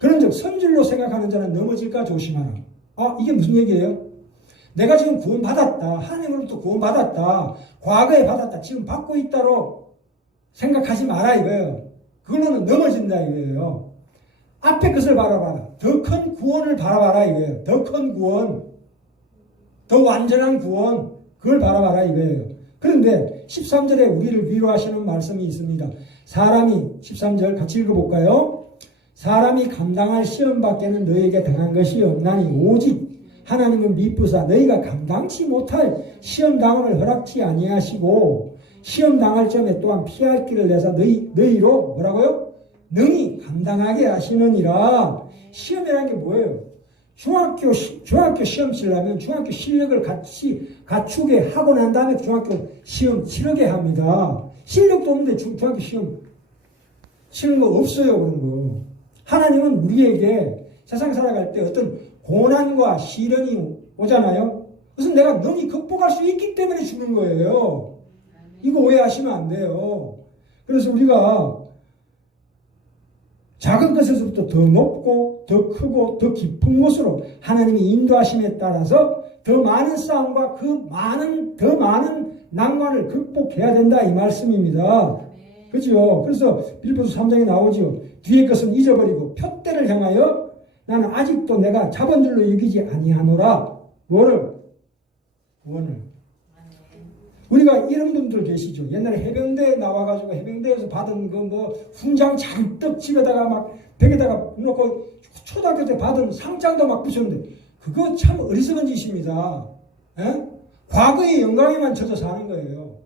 그런즉 선질로 생각하는 자는 넘어질까 조심하라. 아 이게 무슨 얘기예요? 내가 지금 구원 받았다. 하나님으로부터 구원 받았다. 과거에 받았다. 지금 받고 있다로 생각하지 마라 이거예요. 그걸로는 넘어진다 이거예요. 앞에 것을 바라봐라. 더 큰 구원을 바라봐라 이거예요. 더 큰 구원. 더 완전한 구원. 그걸 바라봐라 이거예요. 그런데 13절에 우리를 위로하시는 말씀이 있습니다. 사람이 13절 같이 읽어볼까요? 사람이 감당할 시험 밖에는 너에게 당한 것이 없나니 오직 하나님은 미쁘사 너희가 감당치 못할 시험 당함을 허락치 아니하시고 시험 당할 점에 또한 피할 길을 내서 너희 너희로 뭐라고요? 능히 감당하게 하시느니라. 시험이라는 게 뭐예요? 중학교 시- 중학교 시험 치려면 중학교 실력을 같이 갖추게 하고 난 다음에 중학교 시험 치르게 합니다. 실력도 없는데 중, 중학교 시험 치는 거 없어요 그런 거. 하나님은 우리에게 세상 살아갈 때 어떤 고난과 시련이 오잖아요. 그래서 내가 능히 극복할 수 있기 때문에 주는 거예요. 이거 오해하시면 안 돼요. 그래서 우리가 작은 것에서부터 더 높고 더 크고 더 깊은 곳으로 하나님이 인도하심에 따라서 더 많은 싸움과 그 많은 더 많은 난관을 극복해야 된다 이 말씀입니다. 그죠? 그래서 빌보서 3장에 나오죠. 뒤의 것은 잊어버리고 표대를 향하여 나는 아직도 내가 자본줄로 여기지 아니하노라. 뭐를? 구원을. 우리가 이런 분들 계시죠. 옛날에 해병대에 나와가지고 해병대에서 받은 그 뭐 훈장 잔뜩 집에다가 막 벽에다가 놓고 초등학교 때 받은 상장도 막 붙였는데 그거 참 어리석은 짓입니다. 예? 과거의 영광에만 젖어 사는 거예요.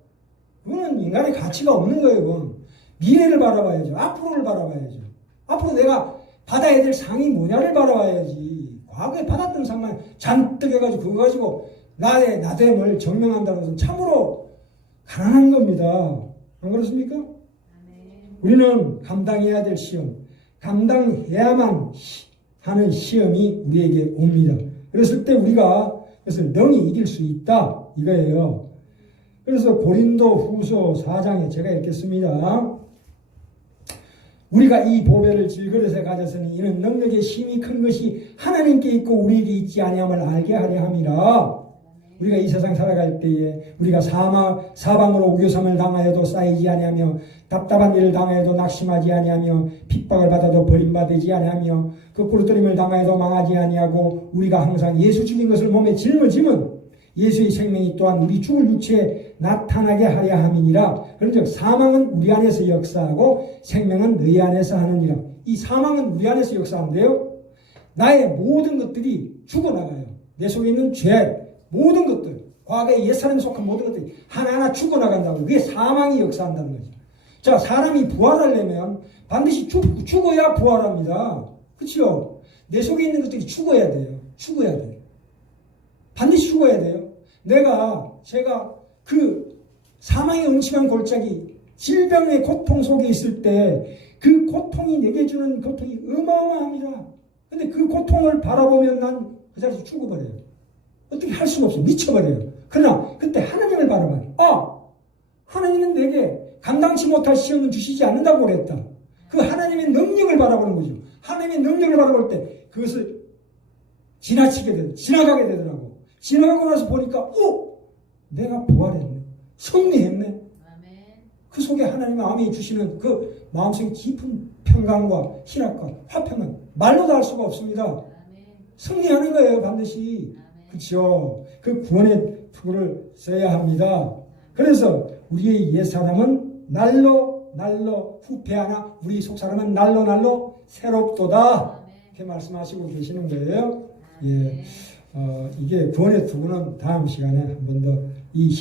그거는 인간의 가치가 없는 거예요. 그건. 미래를 바라봐야죠. 앞으로를 바라봐야죠. 앞으로 내가 받아야 될 상이 뭐냐를 바라봐야지. 과거에 받았던 상만 잔뜩 해가지고 그거 가지고 나의 나됨을 증명한다는 것은 참으로 가난한 겁니다. 안 그렇습니까? 우리는 감당해야 될 시험, 감당해야만 시- 하는 시험이 우리에게 옵니다. 그랬을 때 우리가 그것을 능히 이길 수 있다 이거예요. 그래서 고린도 후서 4장에 제가 읽겠습니다. 우리가 이 보배를 질그릇에 가졌으니 이는 능력의 힘이 큰 것이 하나님께 있고 우리에게 있지 아니함을 알게 하려 함이라. 우리가 이 세상 살아갈 때에 우리가 사망, 사방으로 우겨섬을 당하여도 쌓이지 아니하며 답답한 일을 당하여도 낙심하지 아니하며 핍박을 받아도 버림받지 아니하며 거꾸로 떨림을 당하여도 망하지 아니하고 우리가 항상 예수 죽인 것을 몸에 짊어지면 예수의 생명이 또한 우리 죽을 육체에 나타나게 하려 함이니라. 그런즉 사망은 우리 안에서 역사하고 생명은 너희 안에서 하느니라. 이 사망은 우리 안에서 역사하는데요. 나의 모든 것들이 죽어나가요. 내 속에 있는 죄, 모든 것들, 과거의 옛사람에 속한 모든 것들이 하나하나 죽어나간다고. 그게 사망이 역사한다는 거죠. 자, 사람이 부활하려면 반드시 죽, 죽어야 부활합니다. 그렇죠? 내 속에 있는 것들이 죽어야 돼요. 죽어야 돼요. 죽어야 돼요. 내가, 제가 그 사망의 음침한 골짜기, 질병의 고통 속에 있을 때 그 고통이 내게 주는 고통이 어마어마합니다. 근데 그 고통을 바라보면 난 그 자리에서 죽어버려요. 어떻게 할 수가 없어. 미쳐버려요. 그러나 그때 하나님을 바라봐요. 아! 하나님은 내게 감당치 못할 시험은 주시지 않는다고 그랬다. 그 하나님의 능력을 바라보는 거죠. 하나님의 능력을 바라볼 때 그것을 지나치게 되 지나가게 되더라고. 지나가고 나서 보니까, 오! 내가 부활했네. 승리했네. 그 속에 하나님 마음이 주시는 그 마음속의 깊은 평강과 희락과 화평은 말로도 할 수가 없습니다. 승리하는 거예요, 반드시. 그렇죠. 그 구원의 투구를 써야 합니다. 그래서 우리의 옛 사람은 날로 날로 후패하나 우리 속 사람은 날로 날로 새롭도다. 이렇게 말씀하시고 계시는 거예요. 예, 어, 이게 구원의 투구는 다음 시간에 한 번 더 이